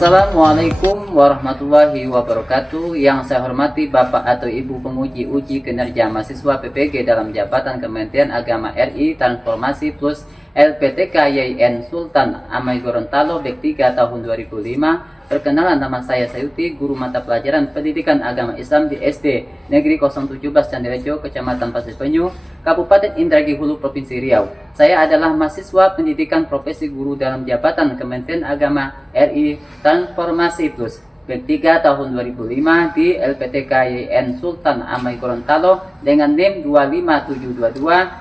Assalamualaikum warahmatullahi wabarakatuh. Yang saya hormati Bapak atau Ibu penguji uji kinerja mahasiswa PPG dalam jabatan Kementerian Agama RI Transformasi Plus LPTK YIN Sultan Amai Gorontalo Bek 3 tahun 2005. Perkenalan, nama saya Sayuti, guru mata pelajaran Pendidikan Agama Islam di SD Negeri 017 Candirejo, Kecamatan Pasir Penyu, Kabupaten Indragiri Hulu, Provinsi Riau. Saya adalah mahasiswa pendidikan profesi guru dalam jabatan Kementerian Agama RI Transformasi Plus Bek 3 tahun 2005 di LPTK YIN Sultan Amai Gorontalo dengan NIM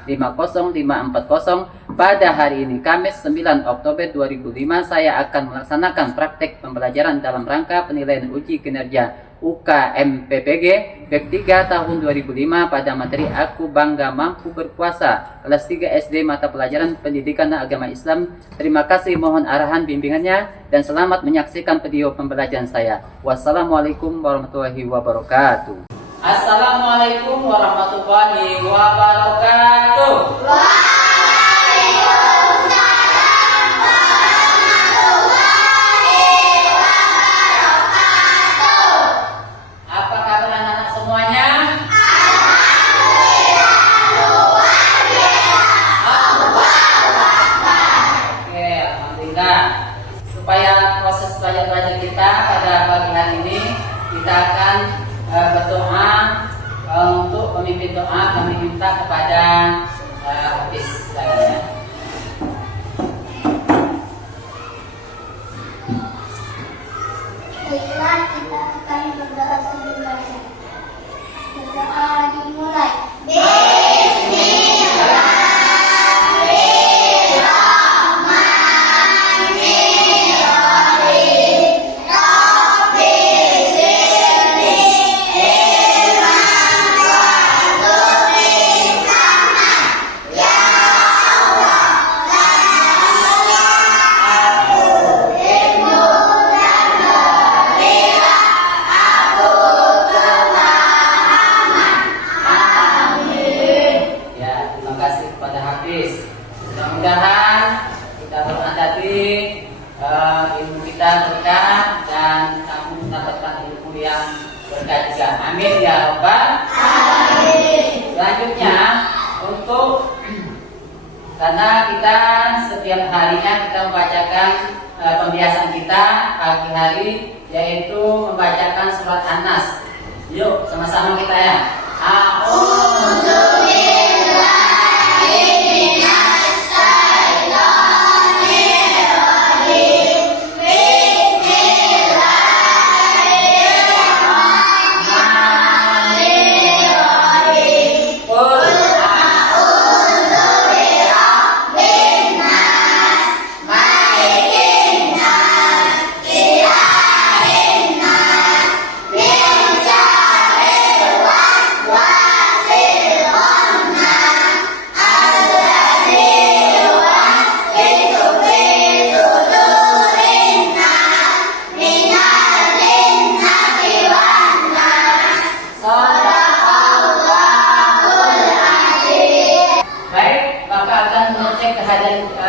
25722500540. Pada hari ini Kamis 9 Oktober 2005 saya akan melaksanakan praktek pembelajaran dalam rangka penilaian uji kinerja UKM PPG Bek 3 tahun 2005 pada materi Aku Bangga Mampu Berpuasa kelas 3 SD mata pelajaran Pendidikan Agama Islam. Terima kasih, mohon arahan bimbingannya dan selamat menyaksikan video pembelajaran saya. Wassalamualaikum warahmatullahi wabarakatuh. Assalamualaikum warahmatullahi wabarakatuh. Supaya proses belajar kita pada pagi hari ini, kita akan berdoa. Untuk pemimpin doa kami minta kepada Hafiz saya. Baiklah, kita akan berdoa sebelum belajar. Berdoa dimulai. Mudah-mudahan kita berdoa tadi ilmu kita berkah dan kamu mendapatkan ilmu yang berkah juga. Amin ya Rabbal alamin. Selanjutnya, karena kita setiap harinya kita membacakan pembiasaan kita pagi hari, yaitu membacakan surat An-Nas. Yuk sama-sama kita ya.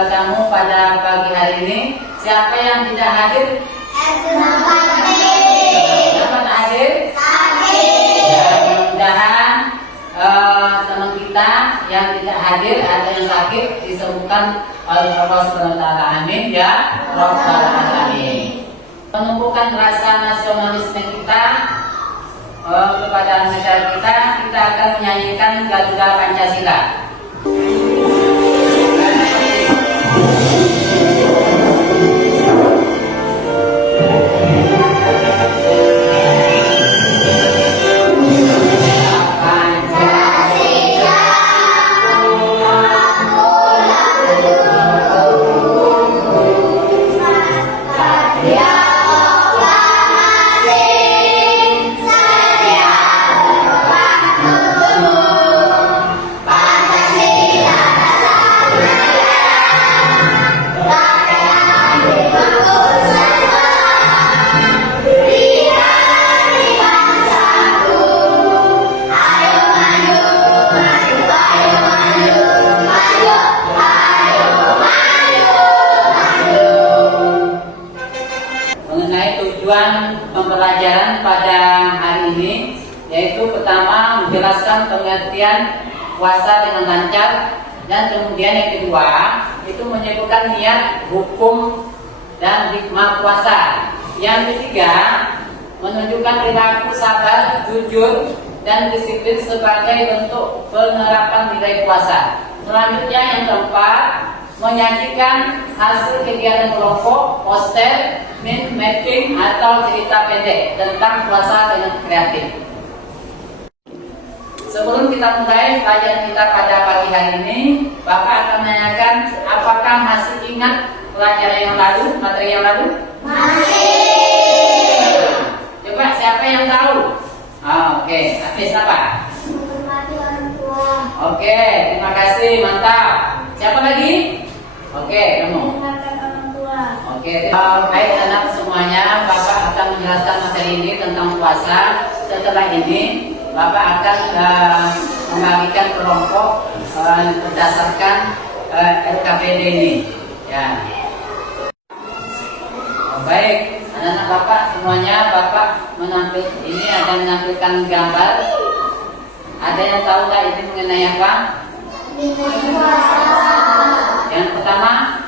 Kamu pada pagi hari ini, siapa yang tidak hadir? Siapa tak hadir? Mudah-mudahan teman kita yang tidak hadir atau yang sakit disembuhkan oleh Allah SWT. Amin ya Rabbal alamin. Menumbuhkan rasa nasionalisme kita kepada negara kita akan menyanyikan Garuda Pancasila. Pada mengenai tujuan pembelajaran pada hari ini, yaitu pertama menjelaskan pengertian puasa dengan lancar, dan kemudian yang kedua itu menyebutkan niat, hukum, dan hikmah puasa. Yang ketiga menunjukkan perilaku sabar, jujur, dan disiplin sebagai bentuk penerapan nilai puasa. Selanjutnya yang keempat menyajikan hasil kegiatan kelompok, poster, meme, mapping, atau cerita pendek tentang puasa dengan kreatif. Sebelum kita mulai pelajaran kita pada pagi hari ini, Bapak akan menanyakan apakah masih ingat pelajaran yang lalu, materi yang lalu? Masih. Coba siapa yang tahu? Oke, Hafiz apa? Menghormati orang tua. Oke, terima kasih, mantap. Siapa lagi? Oke, kamu. Mendengarkan orang tua. Oke, baik anak semuanya, Bapak akan menjelaskan materi ini tentang puasa. Setelah ini, Bapak akan membagikan kelompok berdasarkan LKPD ini. Ya. Baik, anak-anak Bapak semuanya, Bapak ini ada menampilkan gambar. Ada yang tahu nggak ini mengenai apa? Puasa. Yang pertama,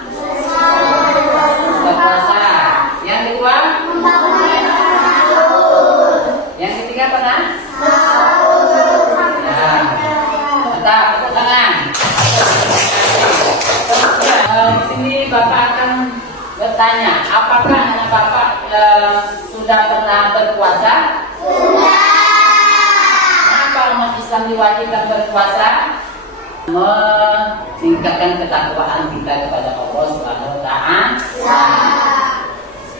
berpuasa. Yang kedua, yang ketiga apa nah? Ya, mantap, tepuk tangan. Di sini Bapak akan bertanya, apakah anak Bapak sudah pernah berpuasa? Sudah. Kenapa umat Islam diwajibkan berpuasa? Meningkatkan ketakwaan kita kepada Allah Subhanahu wa Ta'ala.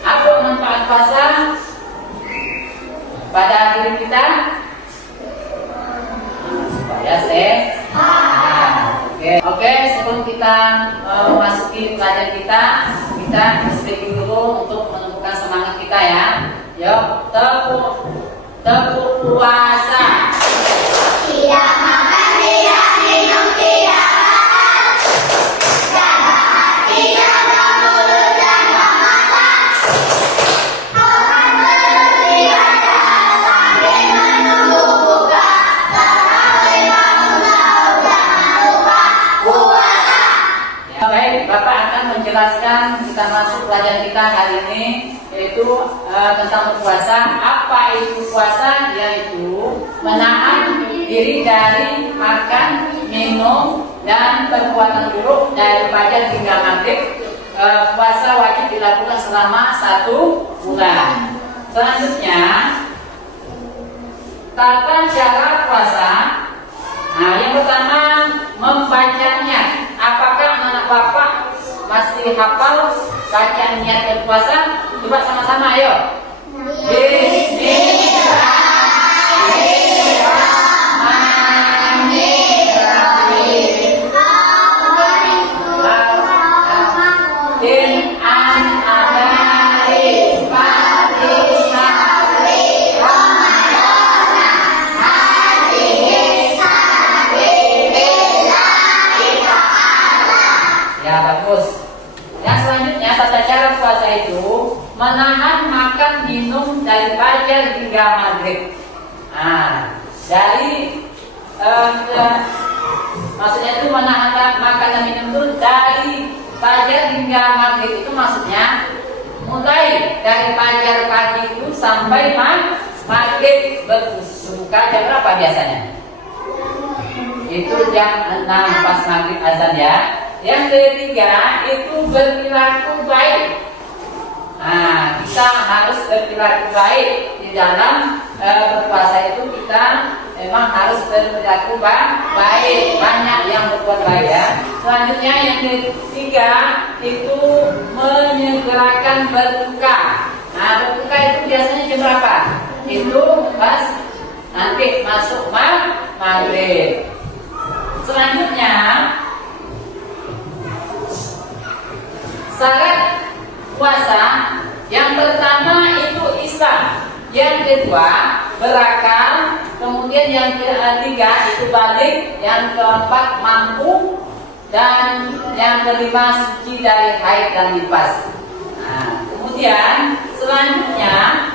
Apa manfaat puasa pada diri kita? Supaya sehat. Oke, sebelum kita memasuki pelajaran kita speaking dulu untuk menumbuhkan semangat kita ya. Yuk, tepuk puasa. Tidak makan, tidak minum, tidak makan. Jaga hati, jaga mulut, jaga mata. Orang beribadah sambil menunggu buka. Tarawih bangun sahur, jangan lupa puasa. Ya, baik, Bapak akan menjelaskan kita masuk pelajaran kita hari ini, yaitu tentang puasa. Apa itu puasa? Yaitu menahan diri dari makan, minum, dan perbuatan buruk dari fajar hingga maghrib. Puasa wajib dilakukan selama 1 bulan. Selanjutnya, tata cara puasa. Nah, yang pertama membacanya. Apakah anak Bapak masih hafal bacaan niat berpuasa? Coba sama-sama, ayo. Bismillahirrahmanirrahim. In an amaris Fatihah Ramadana hadis ya, bagus. Yang selanjutnya tata cara puasa itu menahan makan minum dari fajar hingga maghrib. Nah, maksudnya itu menahan makan dan minum itu dari fajar hingga maghrib, itu maksudnya mulai dari fajar pagi itu sampai maghrib. Berbuka jam berapa biasanya? Itu jam 6 pas maghrib azan ya. Yang ketiga itu berperilaku baik. Nah, kita harus berperilaku baik di dalam berpuasa itu. Kita memang harus berperilaku baik, banyak yang berbuat baik ya. Selanjutnya yang ketiga itu menyegerakan berbuka. Nah, berbuka itu biasanya jam berapa? Itu pas nanti masuk maghrib. Selanjutnya syarat puasa yang pertama itu Islam, yang kedua berakal, kemudian yang ketiga itu balik, yang keempat mampu, dan yang kelima suci dari haid dan nifas. Nah, kemudian Selanjutnya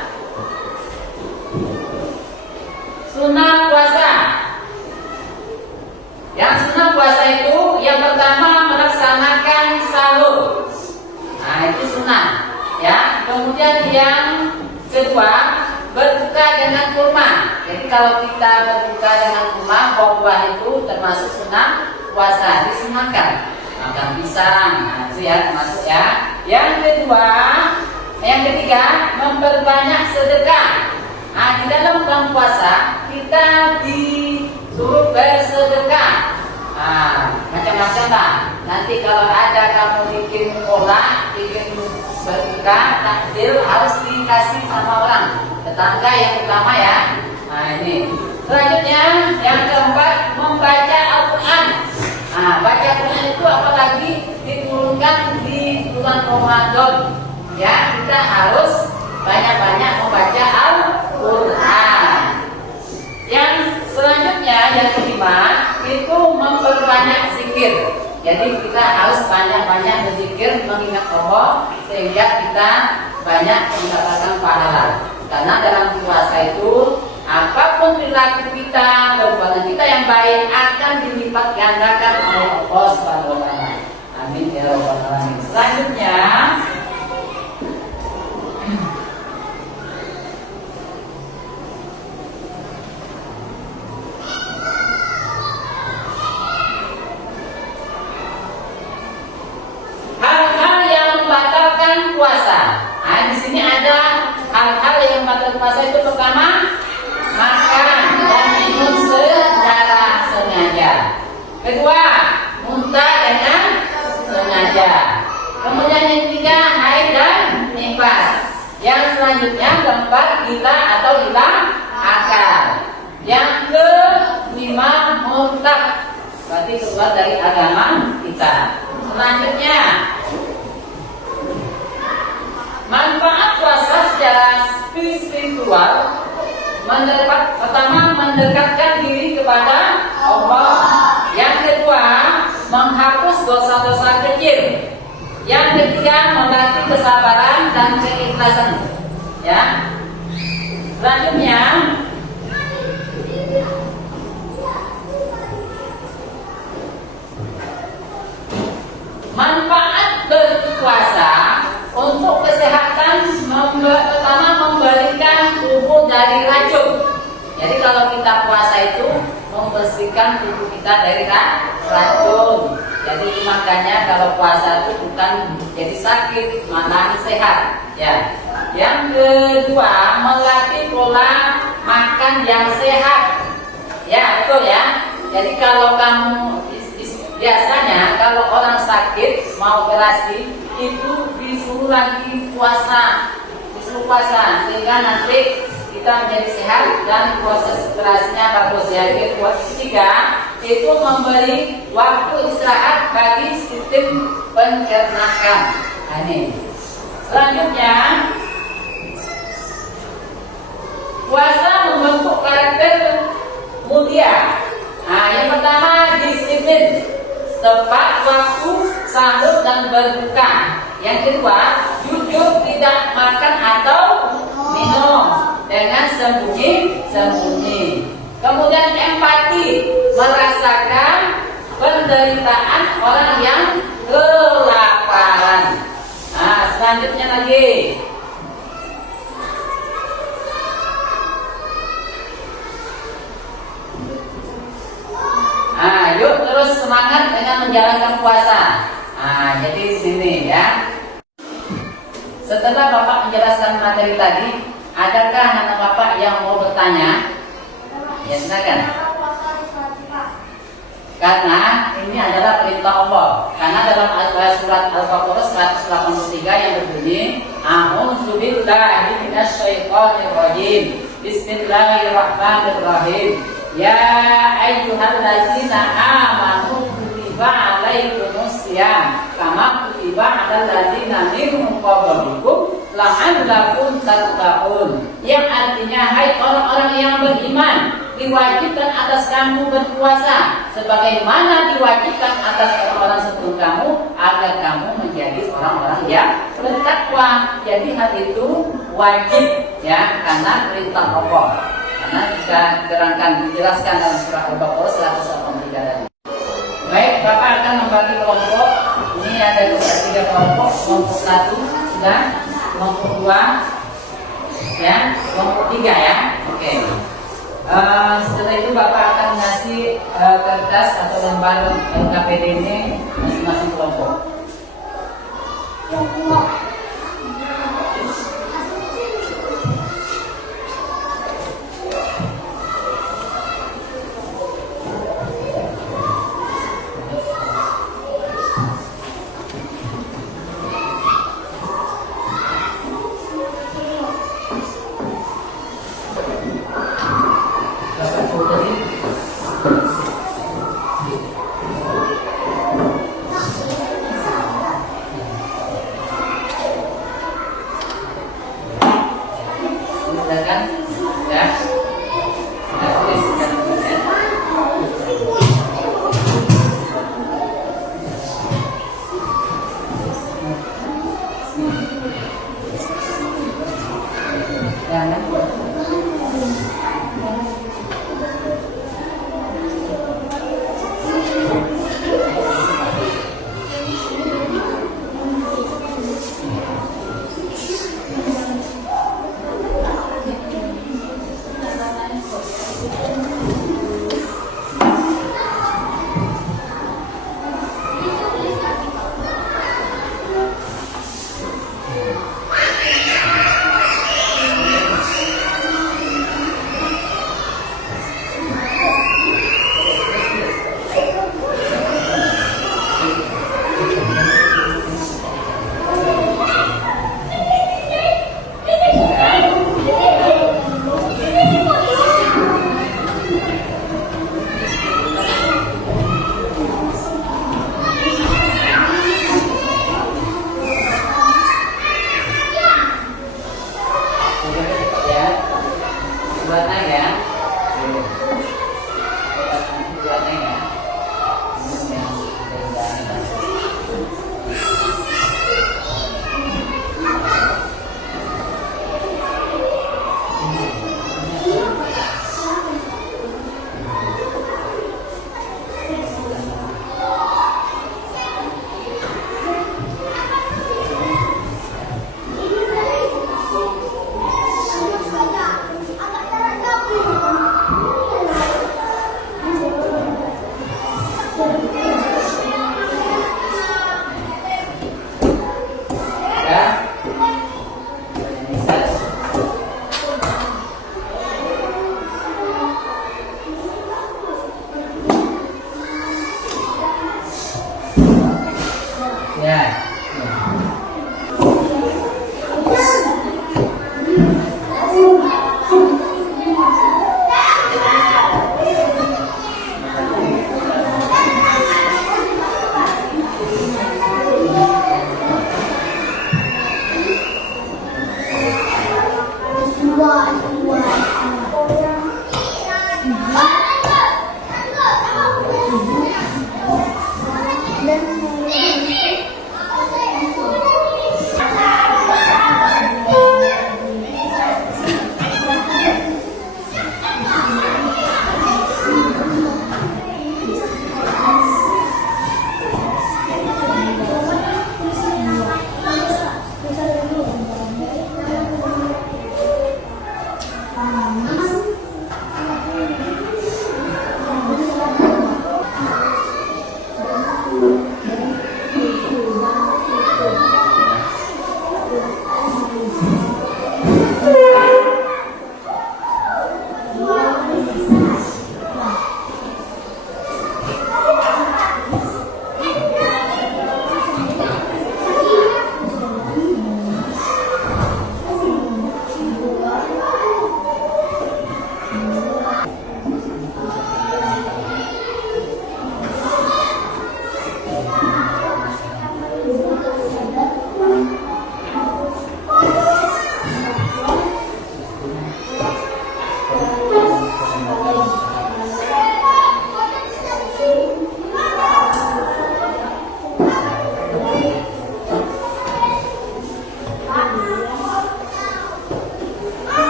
sunnah puasa. Yang sunnah puasa itu yang pertama melaksanakan sahur. Nah, itu sunnah ya. Kemudian yang kedua berbuka dengan kurma. Jadi kalau kita berbuka dengan kurma, buah itu termasuk sunnah puasa, disunahkan. Makan pisang, nah, itu ya termasuk ya. Yang ketiga memperbanyak sedekah. Nah, di dalam bulan puasa kita disuruh bersedekah. Nah, macam-macam lah. Nanti kalau ada kamu bikin kolak, bikin berbuka, takjil harus dikasih sama orang tetangga yang utama ya. Nah ini. Selanjutnya yang keempat membaca Al-Quran. Nah, baca Al-Quran itu apalagi diturunkan di bulan Ramadan. Ya, kita harus banyak-banyak membaca Al-Quran. Yang selanjutnya yang kelima itu memperbanyak zikir. Jadi kita harus banyak-banyak berzikir mengingat Allah sehingga kita banyak mendapatkan pahala. Karena dalam puasa itu apapun perilaku kita, perbuatan kita yang baik akan dilipat gandakan oleh Allah Subhanahu wa taala. Amin ya rabbal alamin. Selanjutnya hal-hal yang membatalkan puasa. Nah, di sini ada hal-hal yang membatalkan puasa itu pertama makan dan minum secara sengaja. Kedua, muntah dengan sengaja. Kemudian yang ketiga haid dan nifas. Yang selanjutnya keempat gila atau hilang akal. Yang kelima murtad, berarti keluar dari agama kita. Selanjutnya manfaat puasa secara spiritual. Pertama mendekatkan diri kepada Allah. Yang kedua menghapus dosa-dosa kecil. Yang ketiga melatih kesabaran dan keikhlasan. Ya. Selanjutnya manfaat berpuasa untuk kesehatan pertama memberikan tubuh dari racun. Jadi kalau kita puasa itu membersihkan tubuh kita dari racun. Jadi makanya kalau puasa itu bukan jadi sakit, malah sehat. Ya. Yang kedua melatih pola makan yang sehat. Ya betul ya. Jadi kalau kamu biasanya kalau orang sakit mau operasi itu disuruh lagi puasa, sehingga nanti kita menjadi sehat dan proses operasinya bagus ya. Ketiga itu memberi waktu istirahat bagi sistem pencernaan. Nah, ini. Selanjutnya puasa membentuk karakter mulia. Nah, yang pertama disiplin, tepat waktu sahur dan berbuka. Yang kedua, jujur tidak makan atau minum dengan sembunyi-sembunyi. Kemudian empati, merasakan penderitaan orang yang kelaparan. Nah, selanjutnya lagi yuk terus semangat dengan menjalankan puasa. Nah, jadi di sini ya. Setelah Bapak menjelaskan materi tadi, adakah anak Bapak yang mau bertanya? Ya silakan. Karena ini adalah perintah Allah. Karena dalam surat Al-Baqarah 183 yang berbunyi, A'udzu billahi minasyaitonir rajim. Bismillahirrahmanirrahim. Ya ayyuhallazina amanu kutiba alaikumusiyam kama kutiba alal ladzina min qablikum la'allakum tattaqun. Yang artinya hai orang-orang yang beriman, diwajibkan atas kamu berpuasa sebagaimana diwajibkan atas orang-orang sebelum kamu agar kamu menjadi orang-orang yang bertakwa. Jadi hal itu wajib ya karena perintah Allah. Karena jika diterangkan dijelaskan dalam surah Al-Baqarah 183 tadi. Baik, Bapak akan membagi kelompok. Ini ada 3 kelompok. Kelompok 1 sudah, kelompok 2 ya, kelompok 3 ya. Oke. Setelah itu Bapak akan ngasih kertas atau lembar LKPD ini masing-masing kelompok. Silakan ya.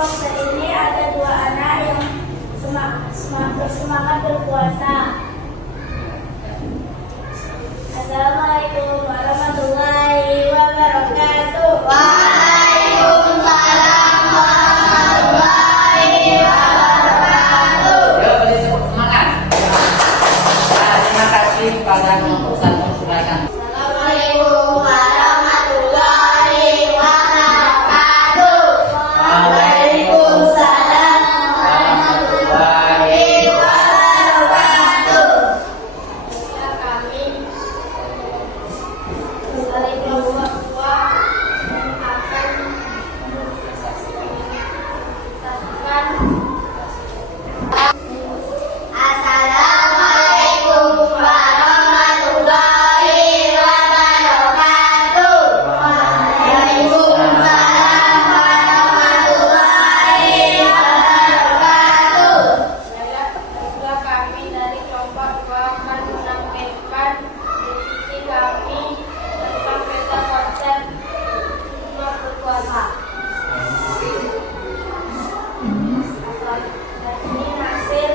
poster ini ada dua anak yang bersemangat berpuasa. Assalamualaikum warahmatullahi wabarakatuh. Waalaikumsalam warahmatullahi wabarakatuh. Yuk, beri tepuk semangat. Nah, terima kasih kepada kelompok satu, silakan. Assalamualaikum warahmatullahi wabarakatuh. Waalaikumsalam warahmatullahi wabarakatuh. Ya, kami kembali kelompok dua akan menyaksikan Assalamualaikum warahmatullahi wabarakatuh. Waalaikumsalam warahmatullahi wabarakatuh. Saya kami dari kelompok 2 akan menampilkan diskusi kami tentang peta konsep rumah berpuasa. Ini hasil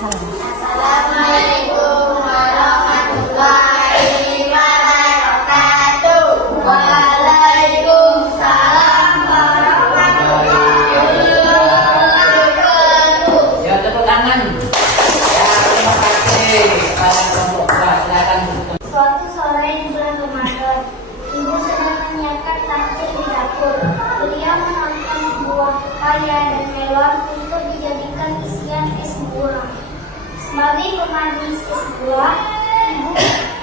Assalamualaikum warahmatullahi wabarakatuh. Waalaikumsalam warahmatullahi wabarakatuh. Ya, tepuk tangan. Ya, terima kasih kepada kelompok dua, silakan. Suatu sore di bulan Ramadan, ibu sedang menyiapkan takjil di dapur. Beliau menonton buah paya dan melon untuk dijadikan isian es buah. Sebagai pemanis es buah, ibu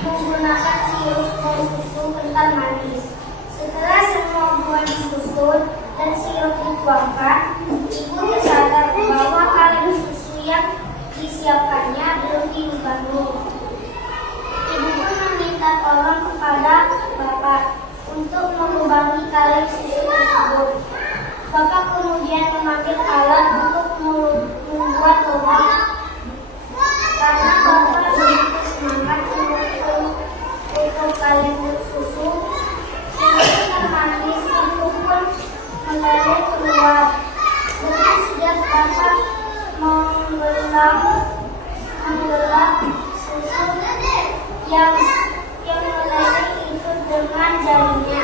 menggunakan sirup dan susu kental manis. Setelah semua buah disusun dan sirup dituangkan, ibu tersadar bahwa kaleng susu yang disiapkannya belum dibangun. Ibu pun meminta tolong kepada bapak untuk melubangi kaleng susu tersebut. Bapak kemudian memanggil alat untuk membuat lubang. Karena bapak begitu semangat untuk kaleng susu termanis itu pun mengalir keluar. Dengan sejak bapak menggelap susu yang mengalir itu dengan jarinya,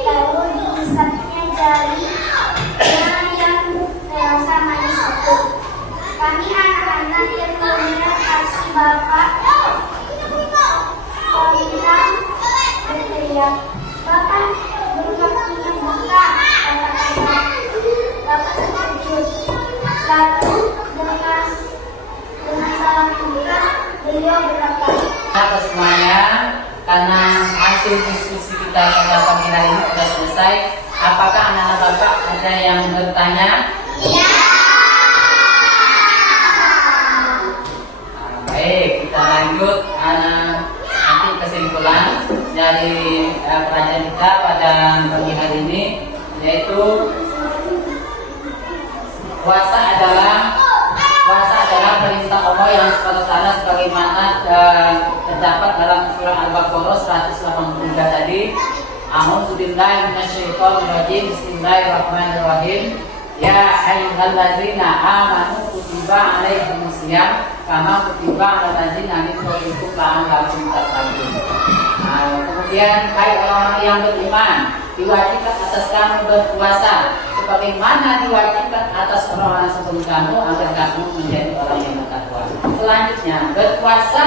lalu dihisapnya jarinya yang terasa manis itu. Kami anak-anak yang melihat aksi bapak spontan berteriak, "Bapak berwaktunya buka!" kata ayah. Bapak terkejut. Lalu dengan salam buka, beliau berkata, Atas semuanya, karena hasil diskusi kita pada pagi hari ini sudah selesai, apakah anak-anak bapak ada yang bertanya? Baik, kita lanjut nanti kesimpulan dari pelajaran kita pada pagi hari ini, yaitu puasa adalah perintah Allah yang sepatutnya sebagaimana terdapat dalam surah Al-Baqarah 183 tadi. A'udzubillahi minasyaitonirrajim. Bismillahirrahmanirrahim. Ya ayyuhallazina amanu kutiba alaikumusiyam kama kutiba alal ladzina min qablikum la'allakum tattaqun. Kemudian hai orang-orang yang beriman, diwajibkan atas kamu berpuasa sebagaimana diwajibkan atas orang-orang sebelum kamu agar kamu menjadi orang yang bertakwa. Selanjutnya, berpuasa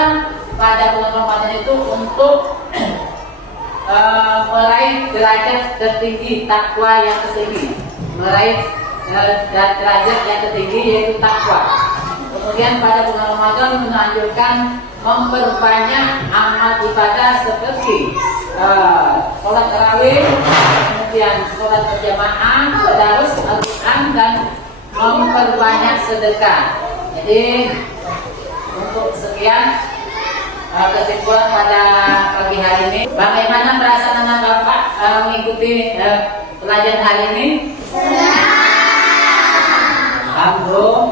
pada bulan Ramadan itu untuk meraih derajat tertinggi takwa yang tertinggi, meraih derajat yang tertinggi yaitu takwa. Kemudian pada bulan Ramadan menganjurkan memperbanyak amal ibadah seperti sholat tarawih, kemudian sholat berjamaah, tadarus Al-Quran, dan memperbanyak sedekah. Jadi untuk sekian kesimpulan pada pagi hari ini. Bagaimana perasaan anak bapak mengikuti pelajaran hari ini? Alhamdulillah.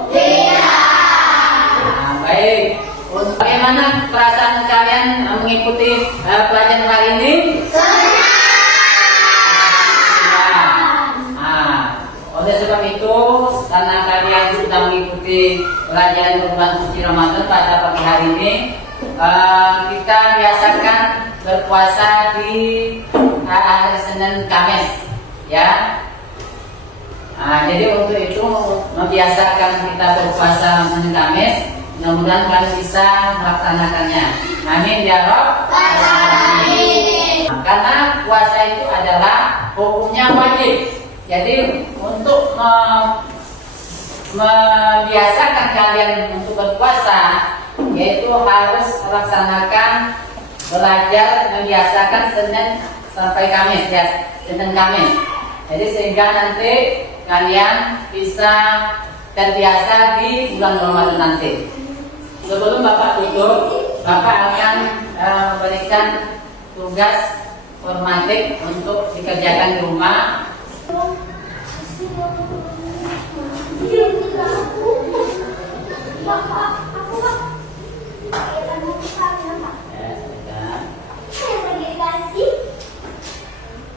Baik. perasaan kalian mengikuti pelajaran hari ini? Oleh sebab itu, karena kalian sudah mengikuti pelajaran bulan suci Ramadan pada pagi hari ini, kita biasakan berpuasa di hari Senin Kamis, ya. Jadi untuk itu membiasakan kita berpuasa Senin Kamis, mudah-mudahan kalian bisa melaksanakannya. Amin ya Rabb. Karena puasa itu adalah hukumnya wajib. Jadi untuk membiasakan kalian untuk berpuasa, yaitu harus melaksanakan belajar membiasakan Senin sampai Kamis, ya, Senin Kamis. Jadi sehingga nanti kalian bisa terbiasa di bulan Ramadan nanti. Sebelum Bapak tutup, Bapak akan memberikan tugas formatik untuk dikerjakan di rumah.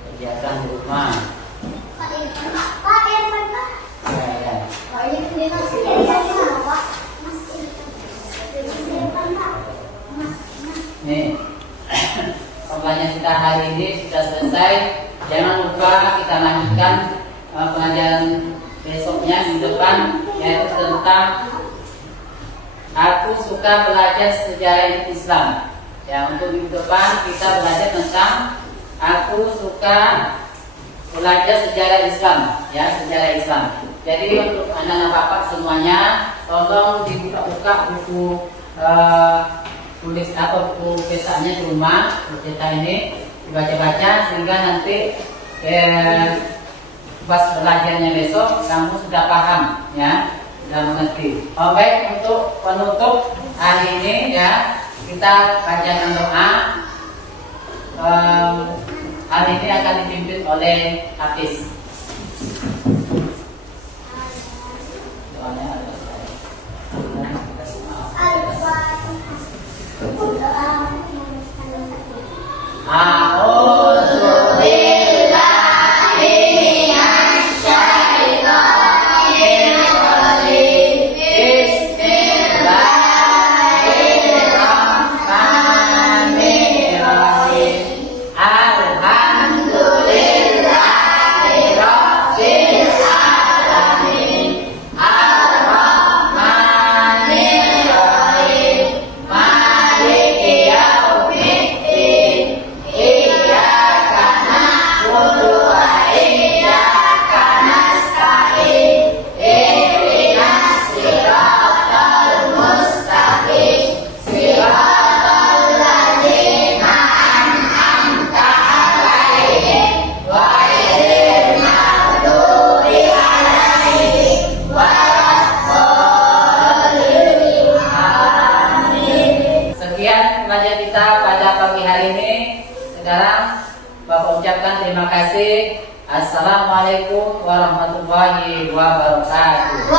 Kerjakan di rumah. Nih, pembelajaran kita hari ini sudah selesai. Jangan lupa kita lanjutkan pelajaran besoknya di depan, yaitu tentang aku suka belajar sejarah Islam. Ya, untuk di depan kita belajar tentang aku suka belajar sejarah Islam, ya, sejarah Islam. Jadi untuk anak-anak Bapak semuanya, tolong dibuka-buka buku tulis atau buku petanya di rumah, cerita ini dibaca-baca sehingga nanti pas belajarnya besok kamu sudah paham, ya, sudah mengerti. Baik, untuk penutup hari ini, ya, kita bacakan doa. Hari ini akan dipimpin oleh Hafiz. Doanya adalah pelajaran kita pada pagi hari ini. Sekarang Bapak ucapkan terima kasih. Assalamualaikum warahmatullahi wabarakatuh.